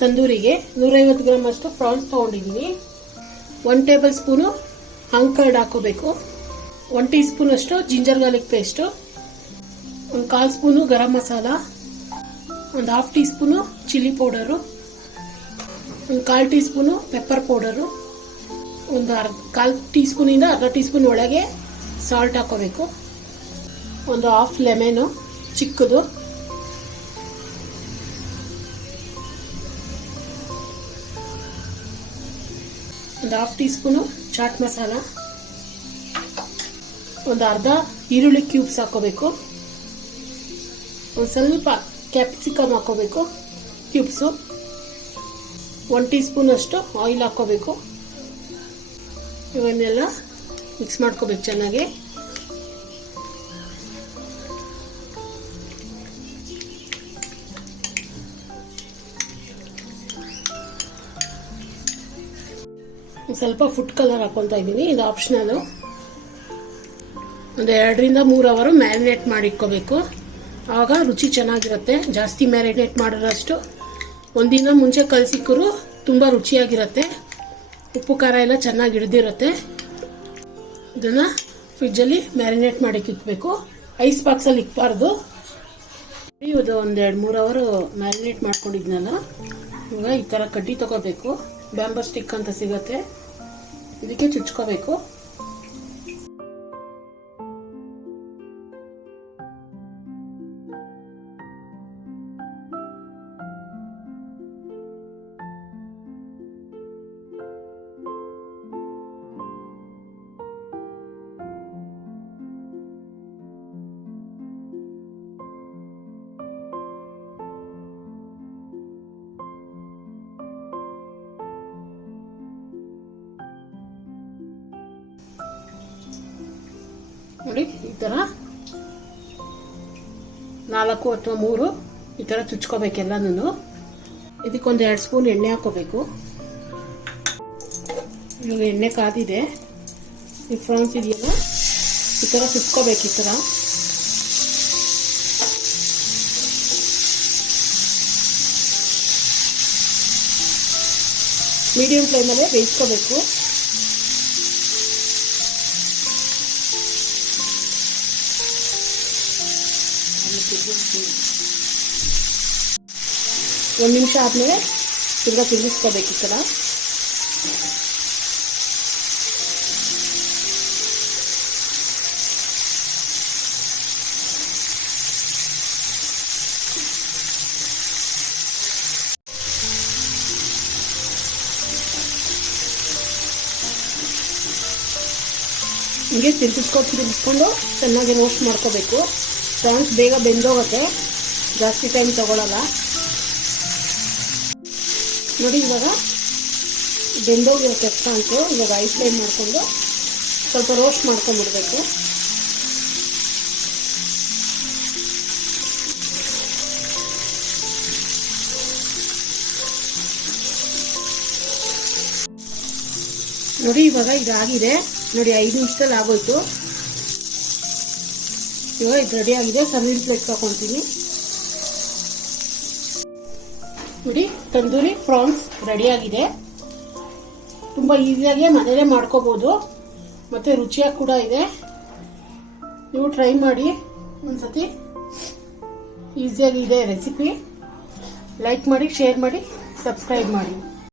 ತಂದೂರಿಗೆ 150 gram ಅಷ್ಟು France ತೊಗೊಂಡಿದ್ದೀನಿ. 1 table spoon ಹಂಕರ್ಡ್ ಹಾಕೋಬೇಕು. 1 ಟೀ ಸ್ಪೂನ್ ಅಷ್ಟು ginger garlic paste, 1/4 spoon garam masala, 1/2 teaspoon chilli powder, 1/4 teaspoon pepper powder, 1/4 ಟೀ ಸ್ಪೂನಿಂದ ಅರ್ಧ ಟೀ ಸ್ಪೂನ್ ಒಳಗೆ ಸಾಲ್ಟ್ ಹಾಕೋಬೇಕು. 1/2 ಲೆಮನು ಚಿಕ್ಕದು, 1/2 ಟೀ ಸ್ಪೂನು ಚಾಟ್ ಮಸಾಲ, ಅರ್ಧ ಈರುಳ್ಳಿ ಕ್ಯೂಬ್ಸ್ ಹಾಕೋಬೇಕು. ಸ್ವಲ್ಪ ಕ್ಯಾಪ್ಸಿಕಮ್ ಹಾಕೋಬೇಕು ಕ್ಯೂಬ್ಸು. 1 ಟೀ ಸ್ಪೂನ್ ಅಷ್ಟು ಆಯಿಲ್ ಹಾಕೋಬೇಕು. ಇವನ್ನೆಲ್ಲ ಮಿಕ್ಸ್ ಮಾಡ್ಕೋಬೇಕು ಚೆನ್ನಾಗಿ. ಸ್ವಲ್ಪ ಫುಡ್ ಕಲರ್ ಹಾಕೊತಾ ಇದ್ದೀನಿ, ಇದು ಆಪ್ಷನಲ್. ಒಂದು 2 ರಿಂದ 3 ಅವರ್ ಮ್ಯಾರಿನೇಟ್ ಮಾಡಿ ಇಟ್ಕೋಬೇಕು, ಆವಾಗ ರುಚಿ ಚೆನ್ನಾಗಿರುತ್ತೆ. ಜಾಸ್ತಿ ಮ್ಯಾರಿನೇಟ್ ಮಾಡಿರೋಷ್ಟು ಒಂದಿನ ಮುಂಚೆ ಕಲಸಿಕ್ಕರು ತುಂಬ ರುಚಿಯಾಗಿರುತ್ತೆ. ಉಪ್ಪು ಖಾರ ಎಲ್ಲ ಚೆನ್ನಾಗಿ ಹಿಡಿದಿರುತ್ತೆ. ಇದನ್ನು ಫ್ರಿಜ್ಜಲ್ಲಿ ಮ್ಯಾರಿನೇಟ್ ಮಾಡೋಕ್ಕೆ ಇಕ್ಬೇಕು, ಐಸ್ ಬಾಕ್ಸಲ್ಲಿ ಇಕ್ಬಾರ್ದು. ಇದು ಒಂದು 2-3 ಅವರ್ ಮ್ಯಾರಿನೇಟ್ ಮಾಡ್ಕೊಂಡಿದ್ನಲ್ಲ, ಇವಾಗ ಈ ಥರ ಕಡ್ಡಿ ತಗೋಬೇಕು. ಬ್ಯಾಂಬೋ ಸ್ಟಿಕ್ ಅಂತ ಸಿಗುತ್ತೆ, ಇದಕ್ಕೆ ಚುಚ್ಕೋಬೇಕು. ನೋಡಿ, ಈ ಥರ 4 ಅಥವಾ 3 ಈ ಥರ ಚುಚ್ಕೋಬೇಕೆಲ್ಲನೂ. ಇದಕ್ಕೊಂದು 2 ಸ್ಪೂನ್ ಎಣ್ಣೆ ಹಾಕೋಬೇಕು. ಇವಾಗ ಎಣ್ಣೆ ಕಾದಿದೆ. ಈ ಫ್ರಾನ್ಸ್ ಇದೆಯಲ್ಲ, ಈ ಥರ ಸುತ್ಕೋಬೇಕು. ಈ ಥರ ಮೀಡಿಯಂ ಫ್ಲೇಮಲ್ಲೇ ಬೇಯಿಸ್ಕೋಬೇಕು. ಒಂದು ನಿಮಿಷ ಆದಮೇಲೆ ತಿರ್ಗಾ ತಿರುಗಿಸ್ಕೋಬೇಕು. ಈ ಥರ ಹಿಂಗೆ ತಿರುಗಿಸ್ಕೊಂಡು ಚೆನ್ನಾಗಿ ರೋಸ್ಟ್ ಮಾಡ್ಕೋಬೇಕು. ಪ್ರಾನ್ಸ್ ಬೇಗ ಬೆಂದೋಗುತ್ತೆ, ಜಾಸ್ತಿ ಟೈಮ್ ತಗೊಳ್ಳಲ್ಲ. ನೋಡಿ, ಇವಾಗ ಬೆಂದೋಗಿರುತ್ತೆ ಪ್ರಾನ್ಸು. ಇವಾಗ ಐ ಫ್ಲೇಮ್ ಮಾಡಿಕೊಂಡು ಸ್ವಲ್ಪ ರೋಸ್ಟ್ ಮಾಡ್ಕೊಂಡ್ಬಿಡ್ಬೇಕು. ನೋಡಿ, ಇವಾಗ ಇದಾಗಿದೆ. ನೋಡಿ, 5 ನಿಮಿಷದಲ್ಲಿ ಆಗೋಯ್ತು. ಇವಾಗ ಇದು ರೆಡಿ ಆಗಿದೆ. ಸರ್ವಿಂಗ್ ಪ್ಲೇಟ್ ತಗೊತೀನಿ. ನೋಡಿ, ತಂದೂರಿ ಪ್ರಾನ್ಸ್ ರೆಡಿಯಾಗಿದೆ. ತುಂಬ ಈಸಿಯಾಗಿ ಮನೆಯಲ್ಲೇ ಮಾಡ್ಕೋಬೋದು, ಮತ್ತು ರುಚಿಯಾಗಿ ಕೂಡ ಇದೆ. ನೀವು ಟ್ರೈ ಮಾಡಿ ಒಂದ್ಸತಿ. ಈಸಿಯಾಗಿದೆ ರೆಸಿಪಿ. ಲೈಕ್ ಮಾಡಿ, ಶೇರ್ ಮಾಡಿ, ಸಬ್ಸ್ಕ್ರೈಬ್ ಮಾಡಿ.